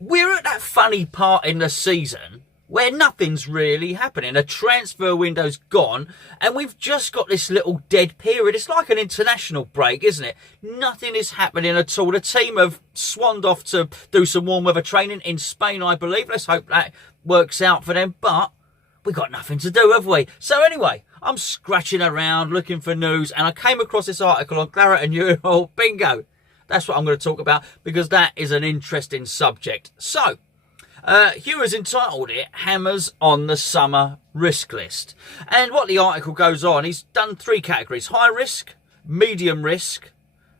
we're at that funny part in the season where nothing's really happening. A transfer window's gone, and we've just got this little dead period. It's like an international break, isn't it? Nothing is happening at all. The team have swanned off to do some warm weather training in Spain, I believe. Let's hope that works out for them. But we've got nothing to do, have we? So anyway, I'm scratching around looking for news, and I came across this article on Claret and Newhall. Bingo! That's what I'm going to talk about, because that is an interesting subject. So, Hugh has entitled it Hammers on the Summer Risk List. And what the article goes on, he's done 3 categories: high risk, medium risk,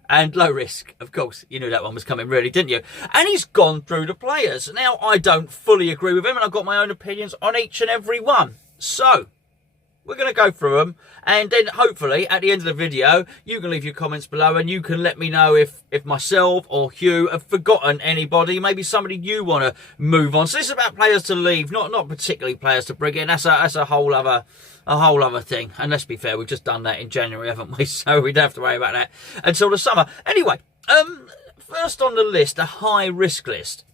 and low risk. Of course, you knew that one was coming, really, didn't you? And he's gone through the players. Now, I don't fully agree with him, and I've got my own opinions on each and every one. So, we're going to go through them, and then hopefully at the end of the video you can leave your comments below and you can let me know if myself or Hugh have forgotten anybody, maybe somebody you want to move on. So this is about players to leave, not particularly players to bring in. That's a whole other thing. And let's be fair, we've just done that in January, haven't we? So we don't have to worry about that until the summer. Anyway, first on the list, a high risk list.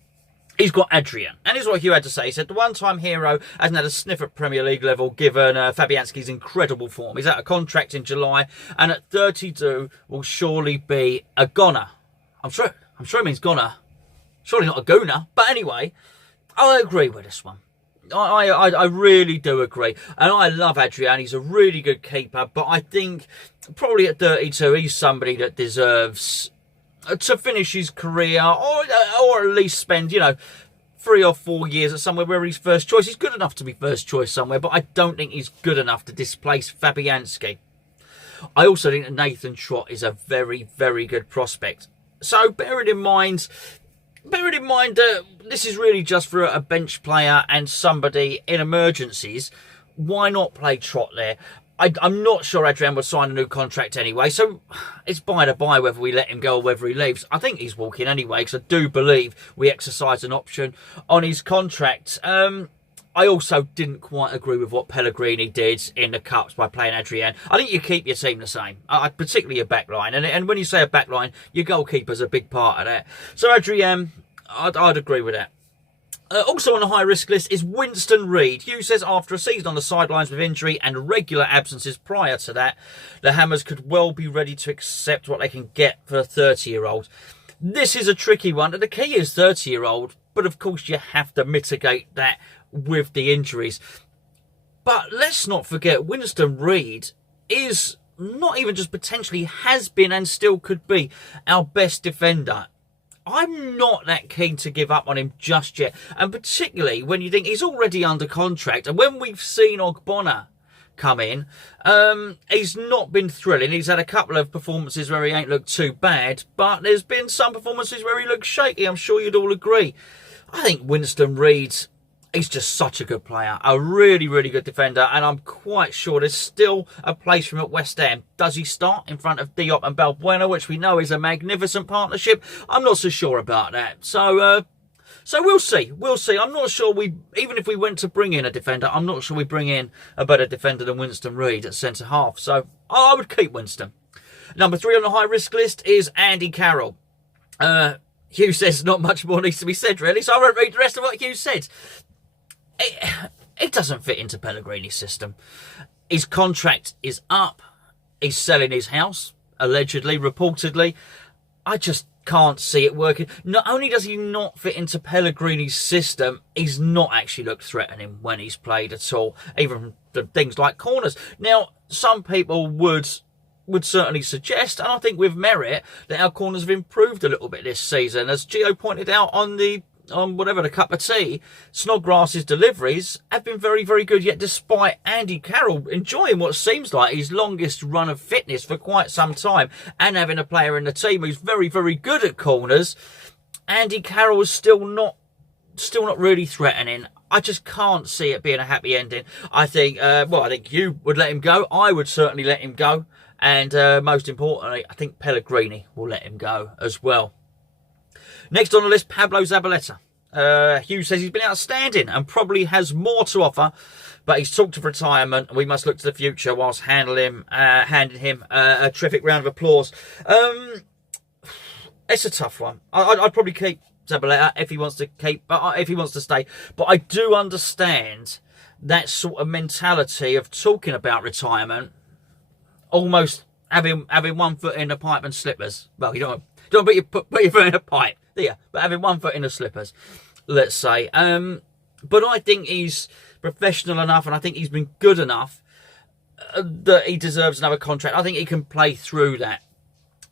He's got Adrian. And here's what Hugh had to say. He said, the one-time hero hasn't had a sniff at Premier League level given Fabianski's incredible form. He's out of contract in July, and at 32 will surely be a goner. I'm sure it means goner. Surely not a gooner. But anyway, I agree with this one. I really do agree. And I love Adrian. He's a really good keeper. But I think probably at 32, he's somebody that deserves to finish his career, or at least spend, 3 or 4 years at somewhere where he's first choice. He's good enough to be first choice somewhere, but I don't think he's good enough to displace Fabianski. I also think that Nathan Trott is a very, very good prospect. So bearing in mind this is really just for a bench player and somebody in emergencies, why not play Trott there? I'm not sure Adrian would sign a new contract anyway, so it's by the by whether we let him go or whether he leaves. I think he's walking anyway, because I do believe we exercised an option on his contract. I also didn't quite agree with what Pellegrini did in the Cups by playing Adrian. I think you keep your team the same, particularly your back line. And when you say a back line, your goalkeeper's a big part of that. So Adrian, I'd agree with that. Also on the high risk list is Winston Reid. Hugh says after a season on the sidelines with injury and regular absences prior to that, the Hammers could well be ready to accept what they can get for a 30-year-old. This is a tricky one. The key is 30-year-old, but of course you have to mitigate that with the injuries. But let's not forget, Winston Reid is not even just potentially has been and still could be our best defender. I'm not that keen to give up on him just yet. And particularly when you think he's already under contract. And when we've seen Ogbonna come in, he's not been thrilling. He's had a couple of performances where he ain't looked too bad. But there's been some performances where he looks shaky. I'm sure you'd all agree. I think Winston Reid, he's just such a good player. A really, really good defender. And I'm quite sure there's still a place for him at West Ham. Does he start in front of Diop and Balbuena, which we know is a magnificent partnership? I'm not so sure about that. So we'll see. We'll see. I'm not sure even if we went to bring in a defender, I'm not sure we bring in a better defender than Winston Reid at centre-half. So I would keep Winston. Number 3 on the high-risk list is Andy Carroll. Hugh says not much more needs to be said, really. So I won't read the rest of what Hugh said. It doesn't fit into Pellegrini's system. His contract is up. He's selling his house, allegedly, reportedly. I just can't see it working. Not only does he not fit into Pellegrini's system, he's not actually looked threatening when he's played at all, even the things like corners. Now, some people would certainly suggest, and I think with merit, that our corners have improved a little bit this season. As Gio pointed out on the cup of tea, Snodgrass's deliveries have been very, very good. Yet despite Andy Carroll enjoying what seems like his longest run of fitness for quite some time and having a player in the team who's very, very good at corners, Andy Carroll is still not really threatening. I just can't see it being a happy ending. I think you would let him go. I would certainly let him go. And most importantly, I think Pellegrini will let him go as well. Next on the list, Pablo Zabaleta. Hugh says he's been outstanding and probably has more to offer, but he's talked of retirement and we must look to the future whilst handing him a terrific round of applause. It's a tough one. I'd probably keep Zabaleta if he wants to if he wants to stay. But I do understand that sort of mentality of talking about retirement, almost having one foot in the pipe and slippers. Well, you don't put your foot in a pipe, do you? But having one foot in the slippers, let's say. But I think he's professional enough, and I think he's been good enough that he deserves another contract. I think he can play through that.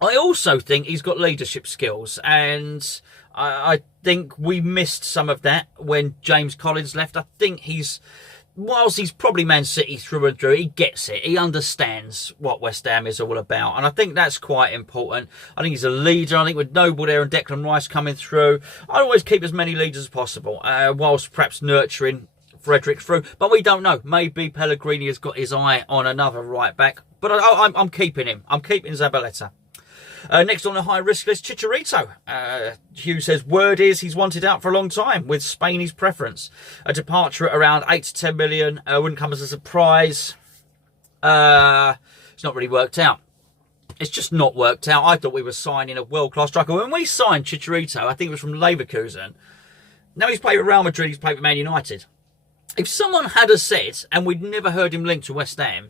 I also think he's got leadership skills, and I think we missed some of that when James Collins left. I think whilst he's probably Man City through and through, he gets it. He understands what West Ham is all about, and I think that's quite important. I think he's a leader. I think with Noble there and Declan Rice coming through, I always keep as many leaders as possible, whilst perhaps nurturing Frederick through. But we don't know. Maybe Pellegrini has got his eye on another right back, but I'm keeping him. I'm keeping Zabaleta. Next on the high risk list, Chicharito. Hugh says word is he's wanted out for a long time, with Spain his preference. A departure at around 8 to 10 million wouldn't come as a surprise. It's not really worked out. It's just not worked out. I thought we were signing a world-class striker. When we signed Chicharito, I think it was from Leverkusen. Now he's played with Real Madrid, he's played with Man United. If someone had said, and we'd never heard him linked to West Ham,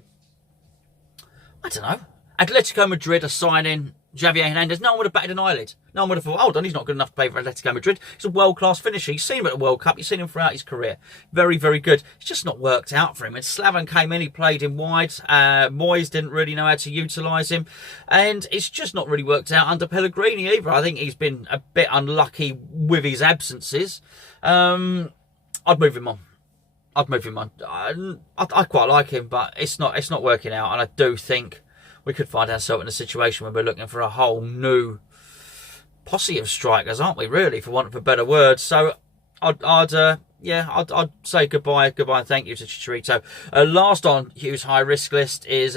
I don't know, Atletico Madrid are signing Javier Hernandez, no one would have batted an eyelid. No one would have thought, hold on, he's not good enough to play for Atletico Madrid. He's a world-class finisher. You've seen him at the World Cup. You've seen him throughout his career. Very, very good. It's just not worked out for him. And Slaven came in, he played him wide. Moyes didn't really know how to utilise him. And it's just not really worked out under Pellegrini either. I think he's been a bit unlucky with his absences. I'd move him on. I quite like him, but it's not working out. And I do think we could find ourselves in a situation where we're looking for a whole new posse of strikers, aren't we, really, for want of a better word. So I'd say goodbye and thank you to Chicharito. Last on Hugh's high risk list is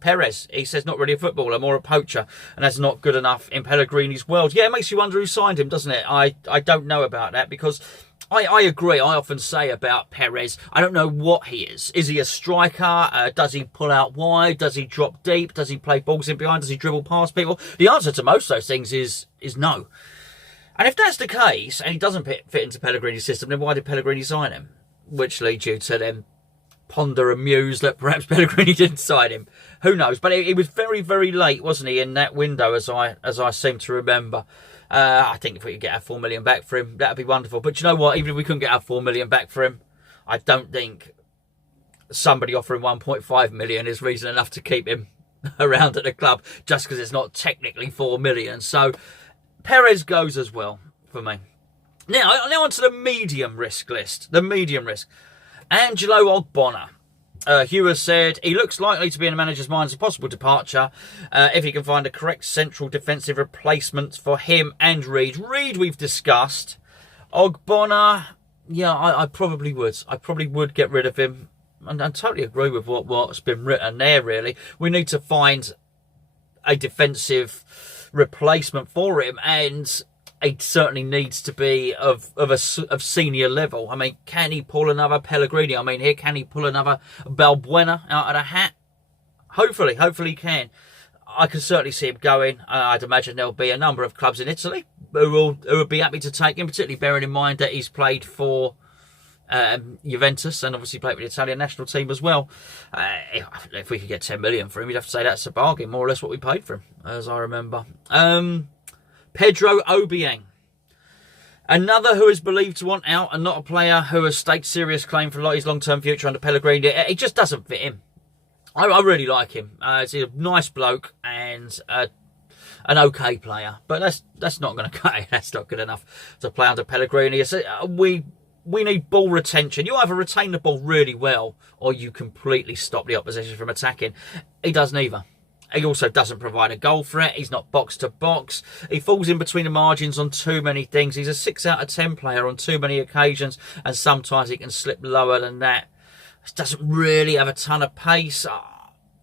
Perez. He says not really a footballer, more a poacher, and that's not good enough in Pellegrini's world. Yeah, it makes you wonder who signed him, doesn't it? I don't know about that, because I agree. I often say about Perez, I don't know what he is. Is he a striker? Does he pull out wide? Does he drop deep? Does he play balls in behind? Does he dribble past people? The answer to most of those things is no. And if that's the case, and he doesn't fit into Pellegrini's system, then why did Pellegrini sign him? Which leads you to then ponder and muse that perhaps Pellegrini didn't sign him. Who knows? But it was very, very late, wasn't he, in that window, as I seem to remember. I think if we could get our 4 million back for him, that'd be wonderful. But you know what? Even if we couldn't get our 4 million back for him, I don't think somebody offering 1.5 million is reason enough to keep him around at the club, just because it's not technically 4 million. So Perez goes as well for me. Now on to the medium risk list. The medium risk. Angelo Ogbonna. Hugh has said he looks likely to be in the manager's mind as a possible departure if he can find a correct central defensive replacement for him and Reed. Reed we've discussed. Ogbonna, yeah, I probably would. I probably would get rid of him. And I totally agree with what's been written there, really. We need to find a defensive replacement for him, and it certainly needs to be of senior level. I mean, can he pull another Pellegrini? I mean, here, can he pull another Balbuena out of the hat? Hopefully he can. I can certainly see him going. I'd imagine there'll be a number of clubs in Italy who would be happy to take him, particularly bearing in mind that he's played for Juventus and obviously played with the Italian national team as well. If we could get 10 million for him, you'd have to say that's a bargain, more or less what we paid for him, as I remember. Pedro Obiang, another who is believed to want out and not a player who has staked serious claim for his long-term future under Pellegrini. It just doesn't fit him. I really like him. He's a nice bloke and an okay player, but that's not going to cut it. That's not good enough to play under Pellegrini. We need ball retention. You either retain the ball really well or you completely stop the opposition from attacking. He does neither. He also doesn't provide a goal threat. He's not box to box. He falls in between the margins on too many things. He's a 6 out of 10 player on too many occasions, and sometimes he can slip lower than that. He doesn't really have a ton of pace.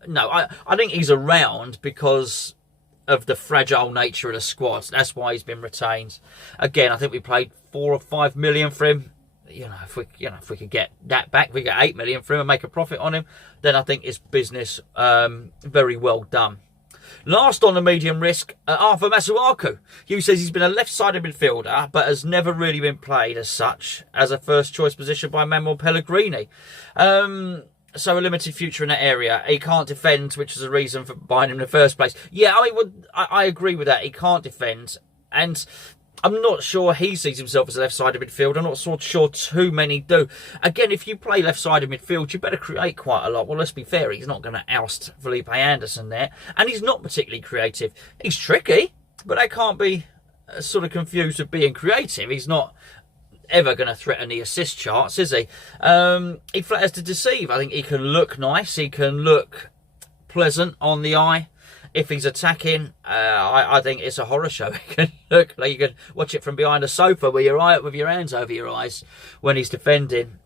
No, I think he's around because of the fragile nature of the squad. That's why he's been retained. Again, I think we paid 4 or 5 million for him. If we could get that back, if we get 8 million for him and make a profit on him, then I think it's business very well done. Last on the medium risk, Arthur Masuaku. Hugh says he's been a left-sided midfielder, but has never really been played as such as a first-choice position by Manuel Pellegrini. So a limited future in that area. He can't defend, which is a reason for buying him in the first place. Yeah, I mean, I agree with that. He can't defend, and I'm not sure he sees himself as a left-sided midfielder. I'm not sure too many do. Again, if you play left-sided midfield, you better create quite a lot. Well, let's be fair, he's not going to oust Felipe Anderson there. And he's not particularly creative. He's tricky, but that can't be sort of confused with being creative. He's not ever going to threaten the assist charts, is he? He flatters to deceive. I think he can look nice. He can look pleasant on the eye. If he's attacking, I think it's a horror show. He can look like you can watch it from behind a sofa with your hands over your eyes when he's defending.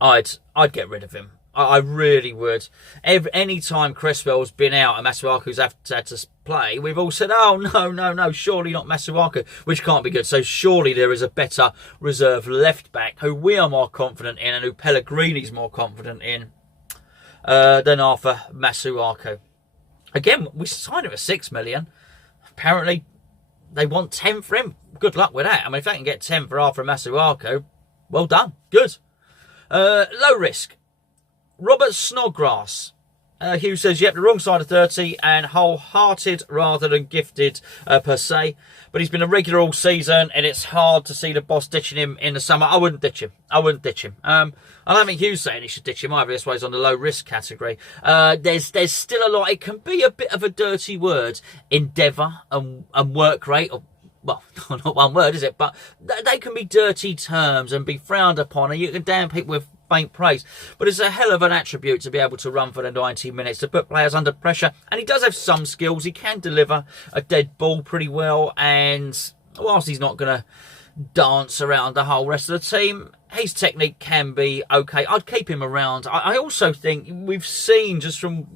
I'd get rid of him. I really would. Any time Cresswell's been out and Masuaku's had to play, we've all said, oh, no, surely not Masuaku, which can't be good. So surely there is a better reserve left-back who we are more confident in and who Pellegrini's more confident in than Arthur Masuaku. Again, we signed him for $6 million. Apparently, they want 10 for him. Good luck with that. I mean, if they can get 10 for Arthur Masuaku, well done. Good. Low risk. Robert Snodgrass. Hugh says, yep, the wrong side of 30 and wholehearted rather than gifted per se. But he's been a regular all season and it's hard to see the boss ditching him in the summer. I wouldn't ditch him. I don't think Hugh's saying he should ditch him either. That's why he's on the low risk category. There's still a lot. It can be a bit of a dirty word, endeavour and work rate. Well, not one word, is it? But they can be dirty terms and be frowned upon, and you can damn people with faint praise. But it's a hell of an attribute to be able to run for the 90 minutes, to put players under pressure. And he does have some skills. He can deliver a dead ball pretty well. And whilst he's not going to dance around the whole rest of the team, his technique can be okay. I'd keep him around. I also think we've seen just from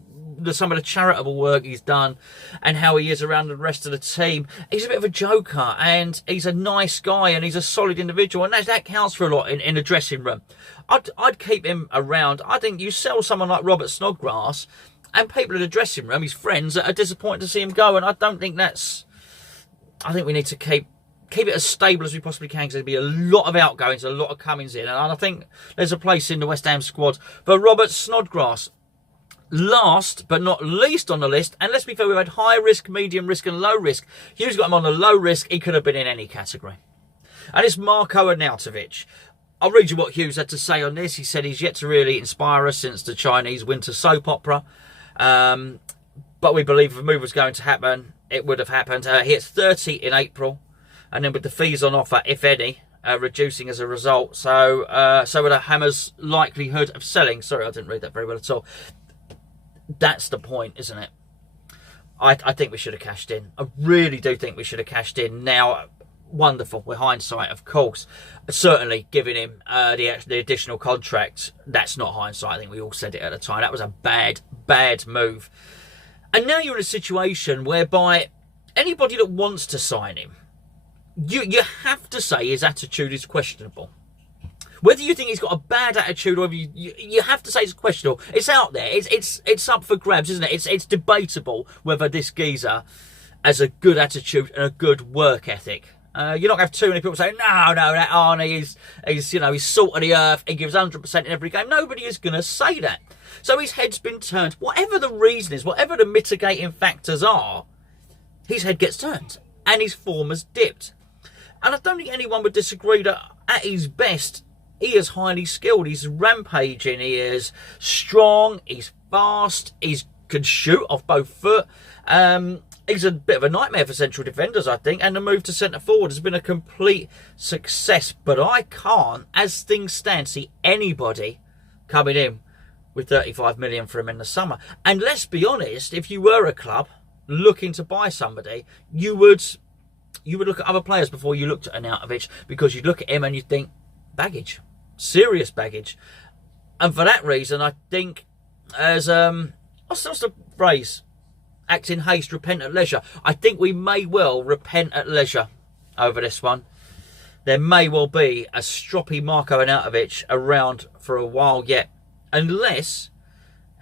some of the charitable work he's done and how he is around the rest of the team, he's a bit of a joker and he's a nice guy and he's a solid individual, and that counts for a lot in the dressing room. I'd keep him around. I think you sell someone like Robert Snodgrass and people in the dressing room, his friends, are disappointed to see him go, and I don't think that's... I think we need to keep it as stable as we possibly can, because there'll be a lot of outgoings, a lot of comings in, and I think there's a place in the West Ham squad for Robert Snodgrass. Last but not least on the list, and let's be fair, we've had high risk, medium risk and low risk. Hugh's got him on the low risk. He could have been in any category. And it's Marko Arnautovic. I'll read you what Hughes had to say on this. He said he's yet to really inspire us since the Chinese winter soap opera. But we believe if a move was going to happen, it would have happened. He hits 30 in April. And then with the fees on offer, if any, reducing as a result. So would a Hammer's likelihood of selling. Sorry, I didn't read that very well at all. That's the point, isn't it? I think we should have cashed in. I really do think we should have cashed in. Now, wonderful with hindsight, of course. Certainly giving him the additional contract, that's not hindsight. I think we all said it at the time. That was a bad move. And now you're in a situation whereby anybody that wants to sign him, you have to say his attitude is questionable. Whether you think he's got a bad attitude or whether you have to say it's questionable. It's out there. It's up for grabs, isn't it? It's debatable whether this geezer has a good attitude and a good work ethic. You're not going to have too many people saying, no, that Arnie he's salt of the earth. He gives 100% in every game. Nobody is going to say that. So his head's been turned. Whatever the reason is, whatever the mitigating factors are, his head gets turned and his form has dipped. And I don't think anyone would disagree that at his best, he is highly skilled. He's rampaging. He is strong. He's fast. He can shoot off both foot. He's a bit of a nightmare for central defenders, I think. And the move to centre forward has been a complete success. But I can't, as things stand, see anybody coming in with 35 million for him in the summer. And let's be honest, if you were a club looking to buy somebody, you would look at other players before you looked at Arnautovic, because you'd look at him and you'd think, baggage. Serious baggage. And for that reason, I think as what's the phrase? Act in haste, repent at leisure. I think we may well repent at leisure over this one. There may well be a stroppy Marko Arnautovic around for a while yet, unless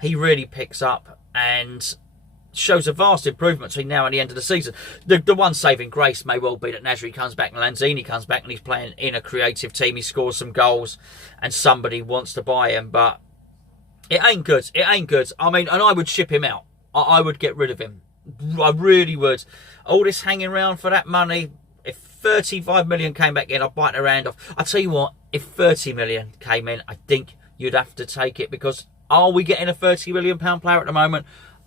he really picks up and shows a vast improvement between now and the end of the season. The one saving grace may well be that Nasri comes back and Lanzini comes back and he's playing in a creative team. He scores some goals and somebody wants to buy him, but it ain't good. It ain't good. I mean, and I would ship him out. I would get rid of him. I really would. All this hanging around for that money, if 35 million came back in, I'd bite their hand off. I tell you what, if 30 million came in, I think you'd have to take it, because are we getting a £30 million player at the moment?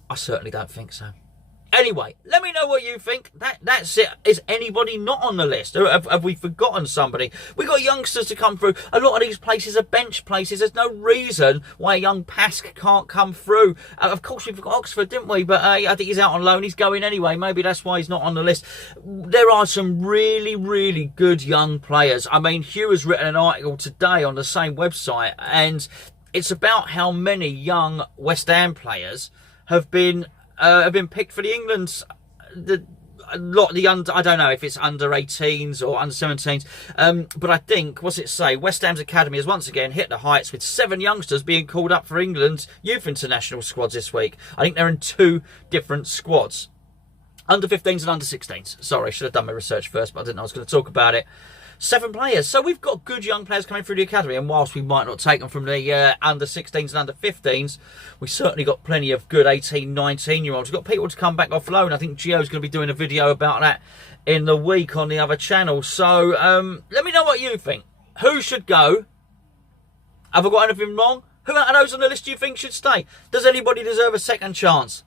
I certainly don't think so. Anyway, let me know what you think. That's it. Is anybody not on the list? Or have we forgotten somebody? We've got youngsters to come through. A lot of these places are bench places. There's no reason why a young Pask can't come through. Of course, we forgot Oxford, didn't we? But I think he's out on loan. He's going anyway. Maybe that's why he's not on the list. There are some really, really good young players. I mean, Hugh has written an article today on the same website, and it's about how many young West Ham players have been picked for the England's. A lot of the under, I don't know if it's under 18s or under 17s, but I think, what's it say? West Ham's academy has once again hit the heights with 7 youngsters being called up for England's youth international squads this week. I think they're in 2 different squads. Under 15s and under 16s. Sorry, I should have done my research first, but I didn't know I was going to talk about it. 7 players. So we've got good young players coming through the academy, and whilst we might not take them from the under 16s and under 15s, we certainly got plenty of good 18, 19-year-olds. We've got people to come back off loan. I think Gio's going to be doing a video about that in the week on the other channel. So let me know what you think. Who should go? Have I got anything wrong? Who out of those on the list do you think should stay? Does anybody deserve a second chance?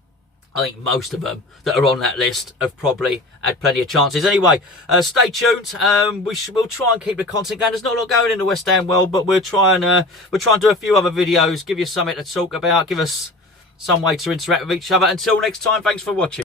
I think most of them that are on that list have probably had plenty of chances. Anyway, stay tuned. We'll try and keep the content going. There's not a lot going in the West Ham world, but we'll try and do a few other videos, give you something to talk about, give us some way to interact with each other. Until next time, thanks for watching.